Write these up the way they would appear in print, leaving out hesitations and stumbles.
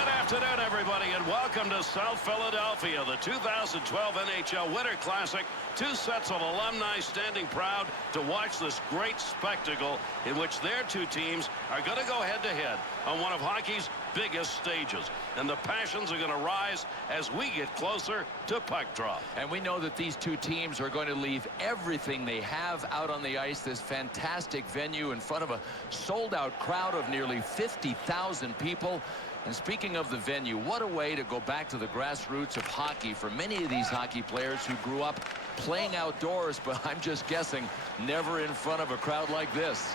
Good afternoon, everybody, and welcome to South Philadelphia, the 2012 NHL Winter Classic. Two sets of alumni standing proud to watch this great spectacle in which their two teams are going to go head-to-head on one of hockey's biggest stages. And the passions are going to rise as we get closer to puck drop. And we know that these two teams are going to leave everything they have out on the ice. This fantastic venue in front of a sold-out crowd of nearly 50,000 people. And speaking of the venue, what a way to go back to the grassroots of hockey for many of these hockey players who grew up playing outdoors, but I'm just guessing never in front of a crowd like this.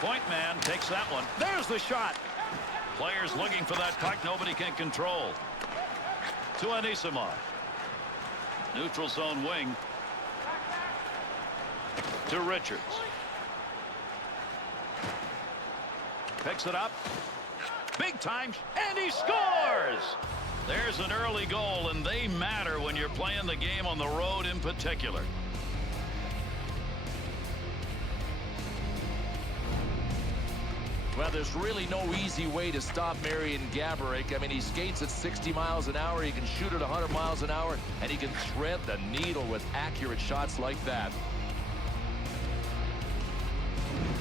Point man takes that one. There's the shot. Players looking for that puck nobody can control. To Anisimov. Neutral zone wing. To Richards. Picks it up. Big time. And he scores! There's an early goal, and they matter when you're playing the game on the road in particular. Well, there's really no easy way to stop Marian Gaborik. I mean, he skates at 60 miles an hour. He can shoot at 100 miles an hour, and he can thread the needle with accurate shots like that.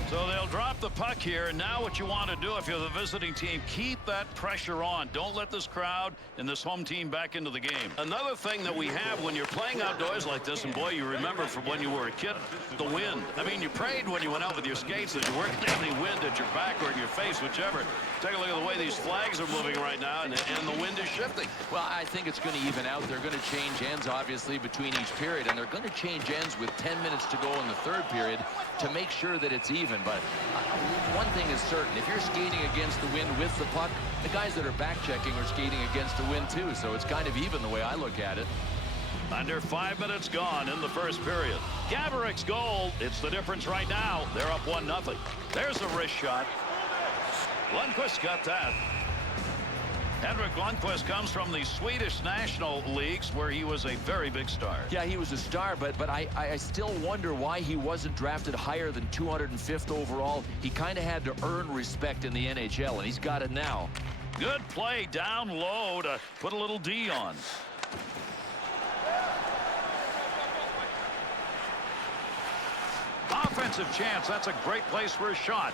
So they'll drop the puck here, and now what you want to do if you're the visiting team, keep that pressure on. Don't let this crowd and this home team back into the game. Another thing that we have when you're playing outdoors like this, and boy, you remember from when you were a kid, the wind. I mean, you prayed when you went out with your skates that you weren't getting any wind at your back or in your face, whichever. Take a look at the way these flags are moving right now, and the wind is shifting. Well, I think it's going to even out. They're going to change ends, obviously, between each period, and they're going to change ends with 10 minutes to go in the third period to make sure that it's even. But one thing is certain, if you're skating against the wind with the puck, the guys that are back checking are skating against the wind too, so it's kind of even the way I look at it. Under 5 minutes gone in the first period. Gaborik's goal, it's the difference right now. They're up 1-0. There's a wrist shot. Lundqvist got that. Henrik Lundqvist comes from the Swedish National Leagues, where he was a very big star. Yeah, he was a star, but I still wonder why he wasn't drafted higher than 205th overall. He kind of had to earn respect in the NHL, and he's got it now. Good play down low to put a little D on. Offensive chance. That's a great place for a shot.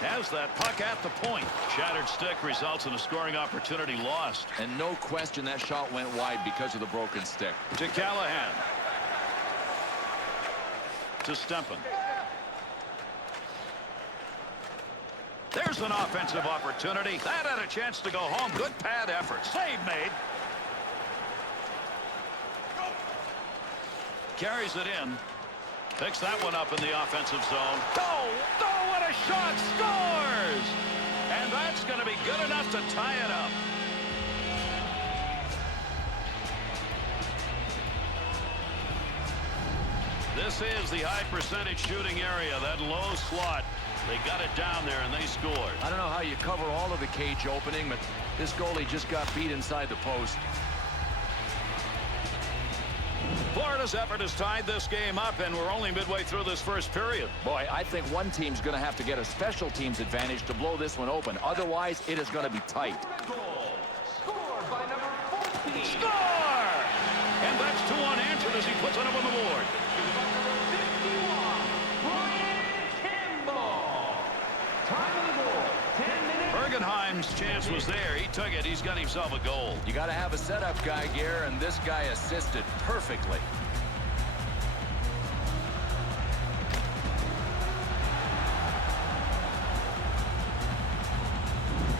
Has that puck at the point. Shattered stick results in a scoring opportunity lost. And no question that shot went wide because of the broken stick. To Callahan. To Stempen. There's an offensive opportunity. That had a chance to go home. Good pad effort. Save made. Carries it in. Picks that one up in the offensive zone. Oh, what a shot! Scores! And that's going to be good enough to tie it up. This is the high percentage shooting area, that low slot. They got it down there, and they scored. I don't know how you cover all of the cage opening, but this goalie just got beat inside the post. Florida's effort has tied this game up, and we're only midway through this first period. Boy, I think one team's going to have to get a special teams advantage to blow this one open. Otherwise, it is going to be tight. Scored by number 14. Score! And that's two unanswered as he puts it up on the board. Bergenheim's chance was there. He took it. He's got himself a goal. You got to have a setup guy, Gare, and this guy assisted perfectly.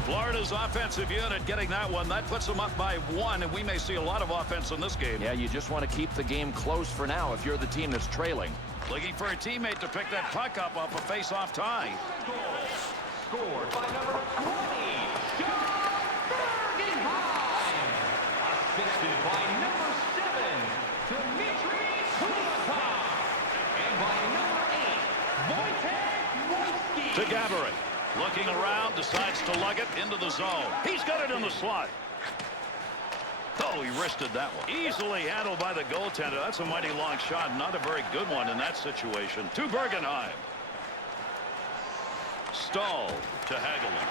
Florida's offensive unit getting that one. That puts them up by 1, and we may see a lot of offense in this game. Yeah, you just want to keep the game close for now if you're the team that's trailing. Looking for a teammate to pick that puck up off a face-off tie. Scored by number 20, John Bergenheim. Assisted by number 7, Dmitry Kulikov. And by number 8, Wojtek Wojcicki. To Gaborik. Looking around, decides to lug it into the zone. He's got it in the slot. Oh, he wristed that one. Easily handled by the goaltender. That's a mighty long shot. Not a very good one in that situation. To Bergenheim. Stahl to Hagelin.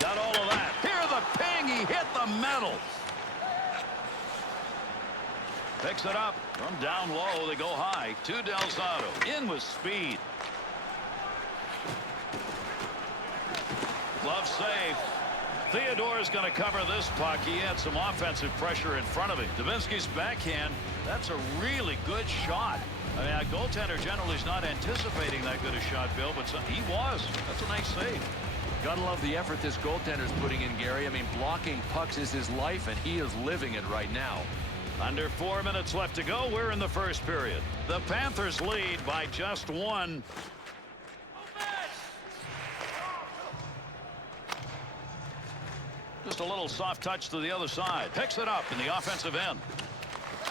Got all of that. Hear the ping. He hit the metal. Picks it up from down low. They go high to Del Zotto. In with speed. Glove save. Theodore is going to cover this puck. He had some offensive pressure in front of him. Dubinsky's backhand. That's a really good shot. I mean, a goaltender generally is not anticipating that good a shot, Bill, but he was. That's a nice save. Gotta love the effort this goaltender's putting in, Gary. I mean, blocking pucks is his life, and he is living it right now. Under 4 minutes left to go. We're in the first period. The Panthers lead by just one. Just a little soft touch to the other side. Picks it up in the offensive end.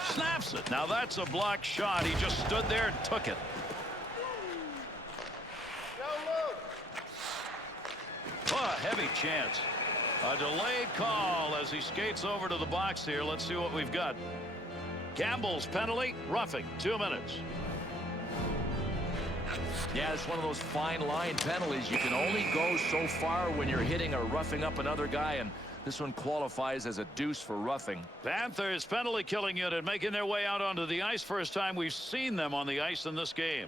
Snaps it. Now that's a blocked shot. He just stood there and took it. Oh, a heavy chance. A delayed call as he skates over to the box here. Let's see what we've got. Campbell's penalty, roughing, 2 minutes. Yeah, it's one of those fine line penalties. You can only go so far when you're hitting or roughing up another guy, and this one qualifies as a deuce for roughing. Panthers penalty killing unit making their way out onto the ice. First time we've seen them on the ice in this game.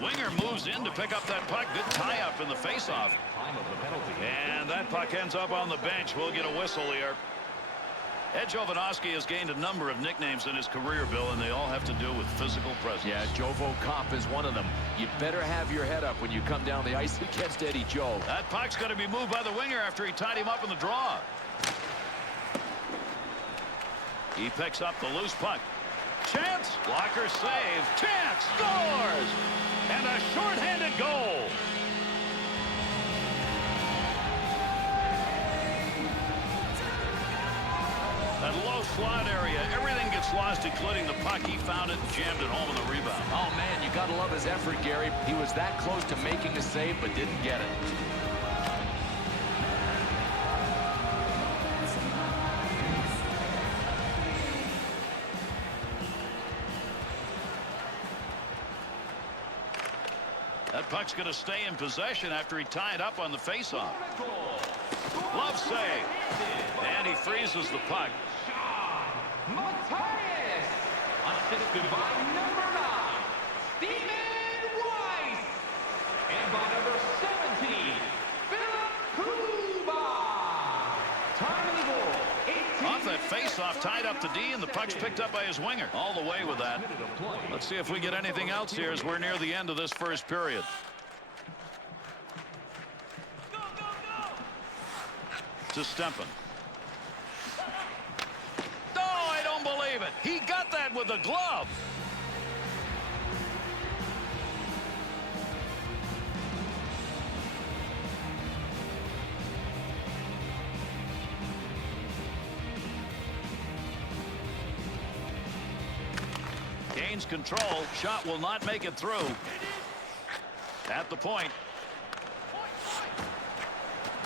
Winger moves in to pick up that puck. Good tie-up in the face-off. And that puck ends up on the bench. We'll get a whistle here. Ed Jovanovski has gained a number of nicknames in his career, Bill, and they all have to do with physical presence. Yeah, Jovo Cop is one of them. You better have your head up when you come down the ice against Eddie Joe. That puck's going to be moved by the winger after he tied him up in the draw. He picks up the loose puck. Chance. Blocker save. Chance scores. And a shorthanded goal. That low slot area, everything gets lost, including the puck. He found it and jammed it home in the rebound. Oh, man, you got to love his effort, Gary. He was that close to making a save, but didn't get it. That puck's going to stay in possession after he tied up on the faceoff. Glove save. And he freezes the puck. Matthias, assisted by number 9, Stephen Weiss, and by number 17, Philip Kuba. Time of the goal, 18. Off that faceoff, tied up to D, and the puck's picked up by his winger. All the way with that. Let's see if we get anything else here as we're near the end of this first period. To Stempen. Oh, I don't believe it. He got that with a glove. Gains control. Shot will not make it through. At the point.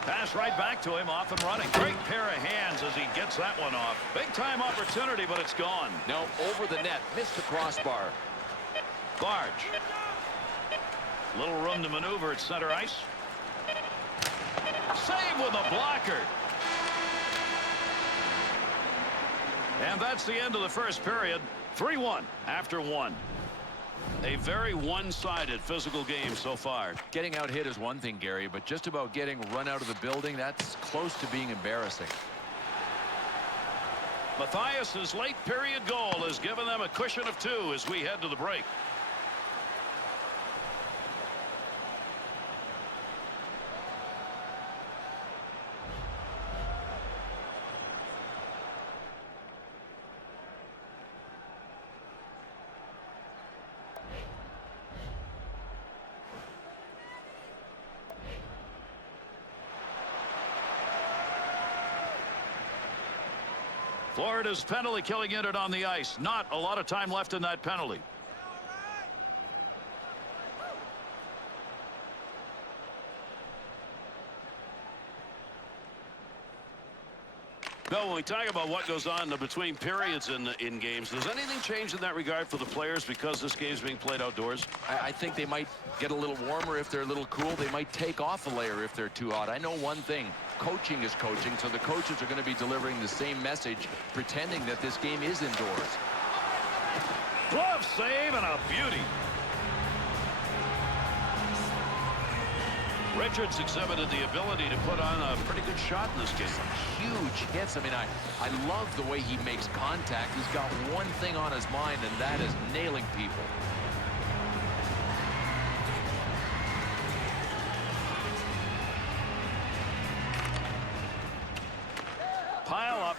Pass right back to him, off and running. Great pair of hands as he gets that one off. Big time opportunity, but it's gone. No, over the net. Missed the crossbar. Barge. Little room to maneuver at center ice. Save with a blocker. And that's the end of the first period. 3-1 after 1. A very one-sided physical game so far. Getting out hit is one thing, Gary, but just about getting run out of the building, that's close to being embarrassing. Matthias's late period goal has given them a cushion of 2 as we head to the break. Florida's penalty killing unit on the ice. Not a lot of time left in that penalty. Bill, when we talk about what goes on between periods in games, does anything change in that regard for the players because this game's being played outdoors? I think they might get a little warmer if they're a little cool. They might take off a layer if they're too hot. I know one thing. Coaching is coaching, so the coaches are going to be delivering the same message, pretending that this game is indoors. Glove save and a beauty. Richards exhibited the ability to put on a pretty good shot in this game. Huge hits. I mean, I love the way he makes contact. He's got one thing on his mind, and that is nailing people. Pile up.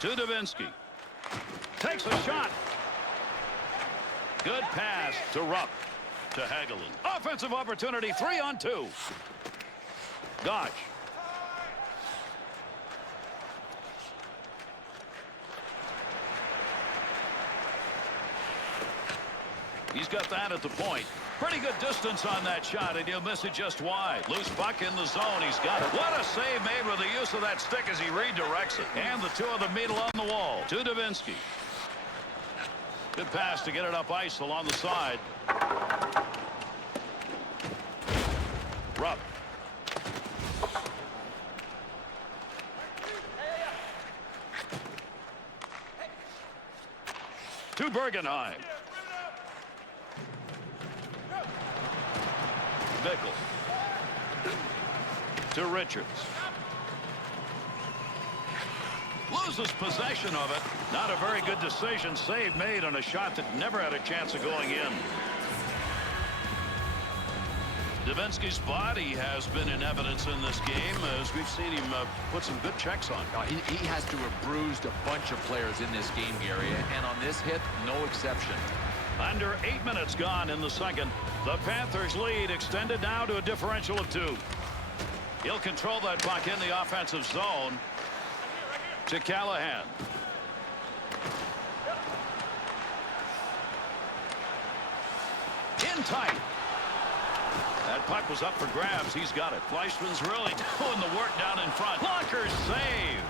To Davinsky. Takes a shot. Good pass to Rupp. To Hagelin. Offensive opportunity, 3-on-2. Gosh. He's got that at the point. Pretty good distance on that shot, and he'll miss it just wide. Loose puck in the zone. He's got it. What a save made with the use of that stick as he redirects it. And the two of them meet along the wall. To Davinsky. Good pass to get it up ice along the side. Rupp. To Bergenheim. Bickle. To Richards. Loses possession of it. Not a very good decision. Save made on a shot that never had a chance of going in. Davinsky's body has been in evidence in this game as we've seen him put some good checks on. He has to have bruised a bunch of players in this game, Gary, and on this hit, no exception. Under 8 minutes gone in the second. The Panthers lead extended now to a differential of 2. He'll control that puck in the offensive zone. To Callahan. In tight. That puck was up for grabs. He's got it. Fleischman's really doing the work down in front. Blocker save.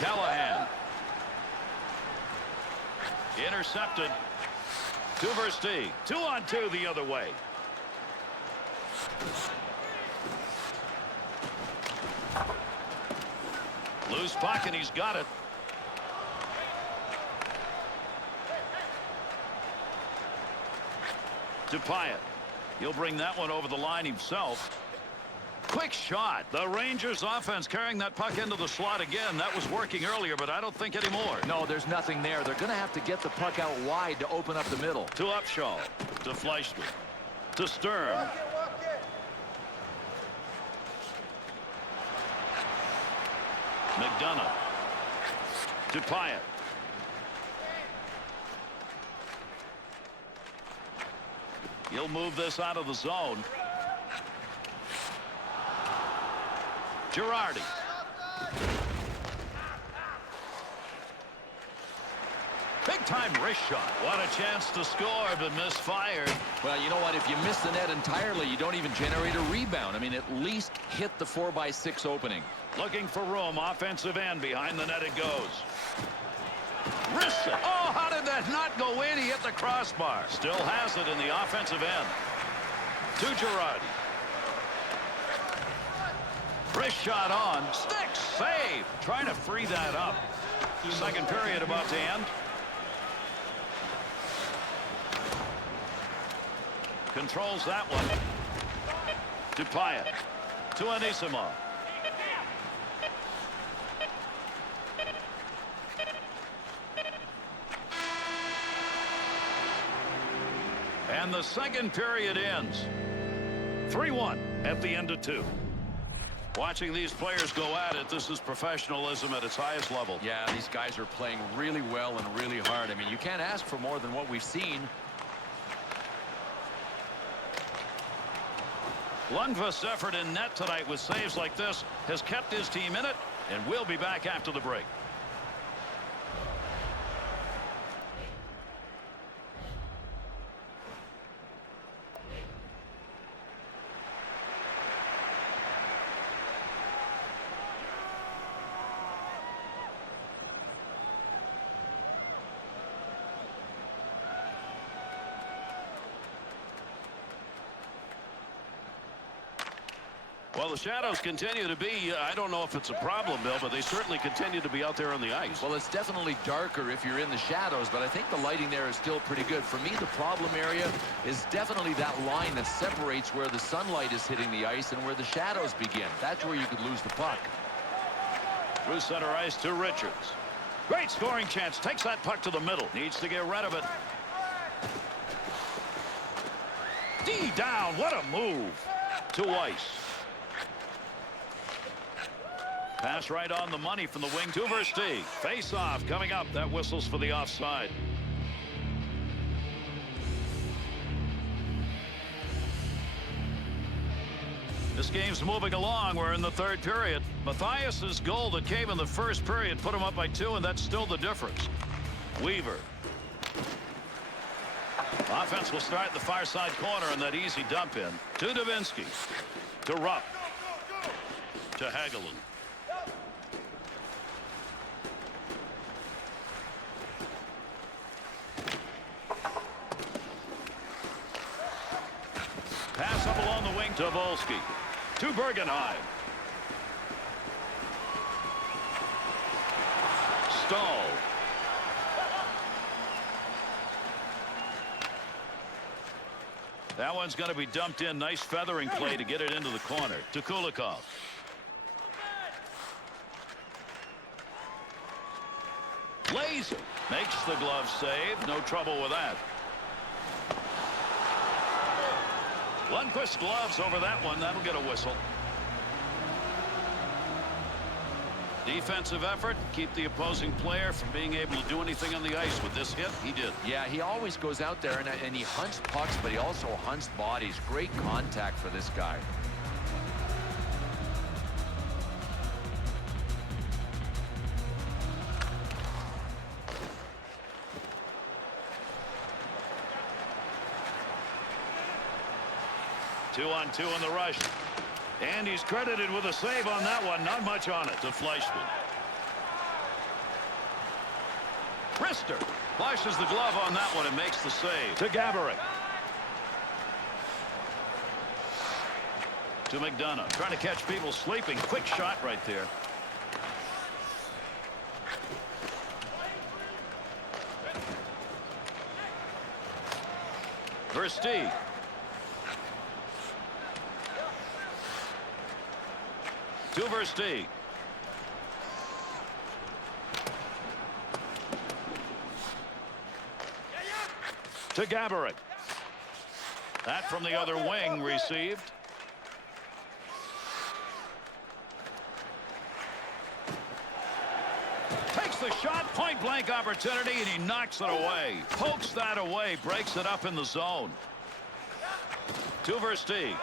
Callahan. Intercepted. 2 versus 2-on-2 the other way. Loose puck, and he's got it. To Pyatt. He'll bring that one over the line himself. Quick shot. The Rangers offense carrying that puck into the slot again. That was working earlier, but I don't think anymore. No, there's nothing there. They're going to have to get the puck out wide to open up the middle. To Upshaw. To Fleischman. To Stern. McDonough. To Pyatt. He'll move this out of the zone. Girardi. Big-time wrist shot. What a chance to score, but misfired. Well, you know what? If you miss the net entirely, you don't even generate a rebound. I mean, at least hit the 4x6 opening. Looking for room. Offensive end. Behind the net it goes. Wrist it. Oh, how did that not go in? He hit the crossbar. Still has it in the offensive end. To Girardi. Wrist shot on. Stick save. Trying to free that up. Second period about to end. Controls that one. To Pyatt. To Anisimov. And the second period ends. 3-1 at the end of 2. Watching these players go at it, this is professionalism at its highest level. Yeah, these guys are playing really well and really hard. I mean, you can't ask for more than what we've seen. Lundqvist's effort in net tonight with saves like this has kept his team in it, and we'll be back after the break. Well, the shadows continue to be, I don't know if it's a problem, Bill, but they certainly continue to be out there on the ice. Well, it's definitely darker if you're in the shadows, but I think the lighting there is still pretty good. For me, the problem area is definitely that line that separates where the sunlight is hitting the ice and where the shadows begin. That's where you could lose the puck. Through center ice to Richards. Great scoring chance. Takes that puck to the middle. Needs to get rid of it. D down. What a move. To Weiss. Pass right on the money from the wing to Versteeg. Face off coming up. That whistles for the offside. This game's moving along. We're in the third period. Matthias's goal that came in the first period put him up by 2, and that's still the difference. Weaver. Offense will start at the far side corner on that easy dump in. To Davinsky. To Rupp. To Hagelin. Pass up along the wing to Volsky. To Bergenheim. Stahl. That one's going to be dumped in. Nice feathering play to get it into the corner. To Kulikov. Laser makes the glove save. No trouble with that. Lundqvist gloves over that one. That'll get a whistle. Defensive effort. Keep the opposing player from being able to do anything on the ice. With this hit, he did. Yeah, he always goes out there and he hunts pucks, but he also hunts bodies. Great contact for this guy. Two-on-two in the rush. And he's credited with a save on that one. Not much on it to Fleischmann. Rister flashes the glove on that one and makes the save. To Gaborik. To McDonough. Trying to catch people sleeping. Quick shot right there. Versteeg. To Versteeg. To Gaborik. That from the other wing received. Takes the shot, point blank opportunity, and he knocks it away. Pokes that away, breaks it up in the zone. To Versteeg.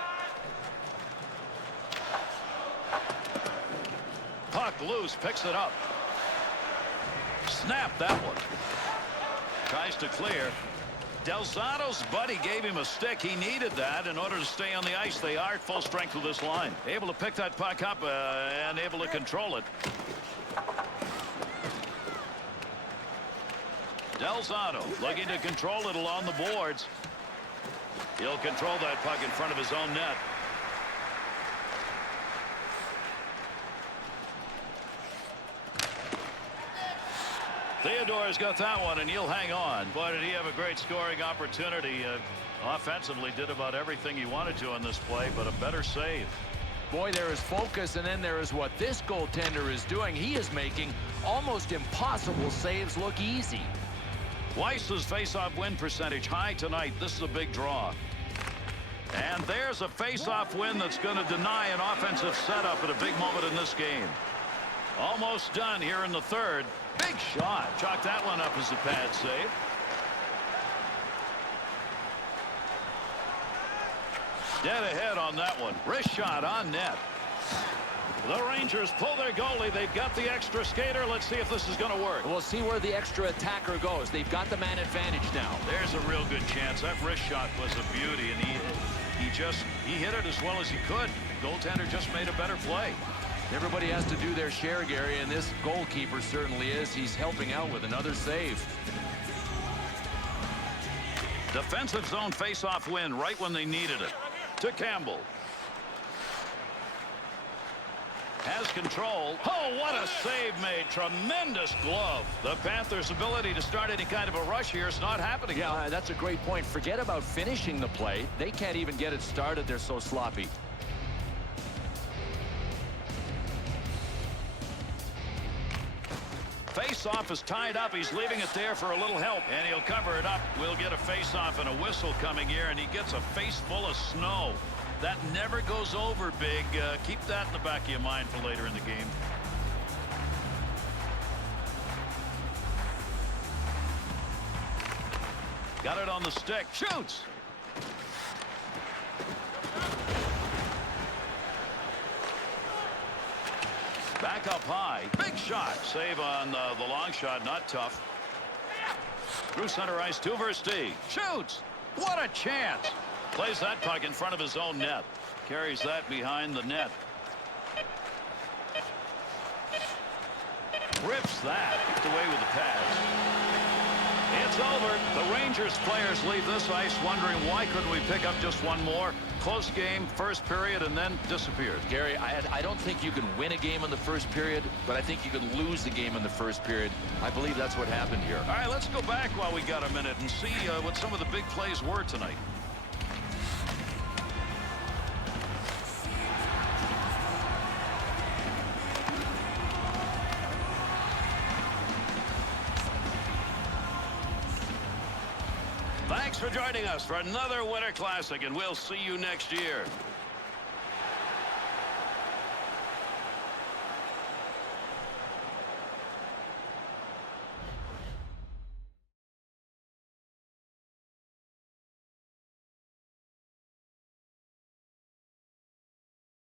Puck loose, picks it up. Snap that one. Tries to clear. Delzato's buddy gave him a stick. He needed that in order to stay on the ice. They are at full strength with this line. Able to pick that puck up and able to control it. Delzato looking to control it along the boards. He'll control that puck in front of his own net. Theodore's got that one, and he'll hang on. Boy, did he have a great scoring opportunity. Offensively, did about everything he wanted to on this play, but a better save. Boy, there is focus, and then there is what this goaltender is doing. He is making almost impossible saves look easy. Weiss's face-off win percentage high tonight. This is a big draw. And there's a face-off win that's going to deny an offensive setup at a big moment in this game. Almost done here in the third. Big shot. Chalk that one up as a pad save. Dead ahead on that one. Wrist shot on net. The Rangers pull their goalie. They've got the extra skater. Let's see if this is going to work. We'll see where the extra attacker goes. They've got the man advantage now. There's a real good chance. That wrist shot was a beauty, and he hit it as well as he could. Goaltender just made a better play. Everybody has to do their share, Gary, and this goalkeeper certainly is. He's helping out with another save. Defensive zone face-off win right when they needed it. To Campbell. Has control. Oh, what a save made. Tremendous glove. The Panthers' ability to start any kind of a rush here is not happening. Yeah, that's a great point. Forget about finishing the play. They can't even get it started. They're so sloppy. Face-off is tied up. He's leaving it there for a little help, and he'll cover it up. We'll get a face-off and a whistle coming here, and he gets a face full of snow. That never goes over big. Keep that in the back of your mind for later in the game. Got it on the stick. Shoots. Back up high. Big shot. Save on the long shot. Not tough. Through center ice. 2 versus D. Shoots. What a chance. Plays that puck in front of his own net. Carries that behind the net. Rips that. Kicked away with the pads. It's over. The Rangers players leave this ice wondering why couldn't we pick up just one more. Close game, first period, and then disappeared. Gary, I don't think you can win a game in the first period, but I think you can lose the game in the first period. I believe that's what happened here. All right, let's go back while we got a minute and see what some of the big plays were tonight. Thanks for joining us for another Winter Classic, and we'll see you next year.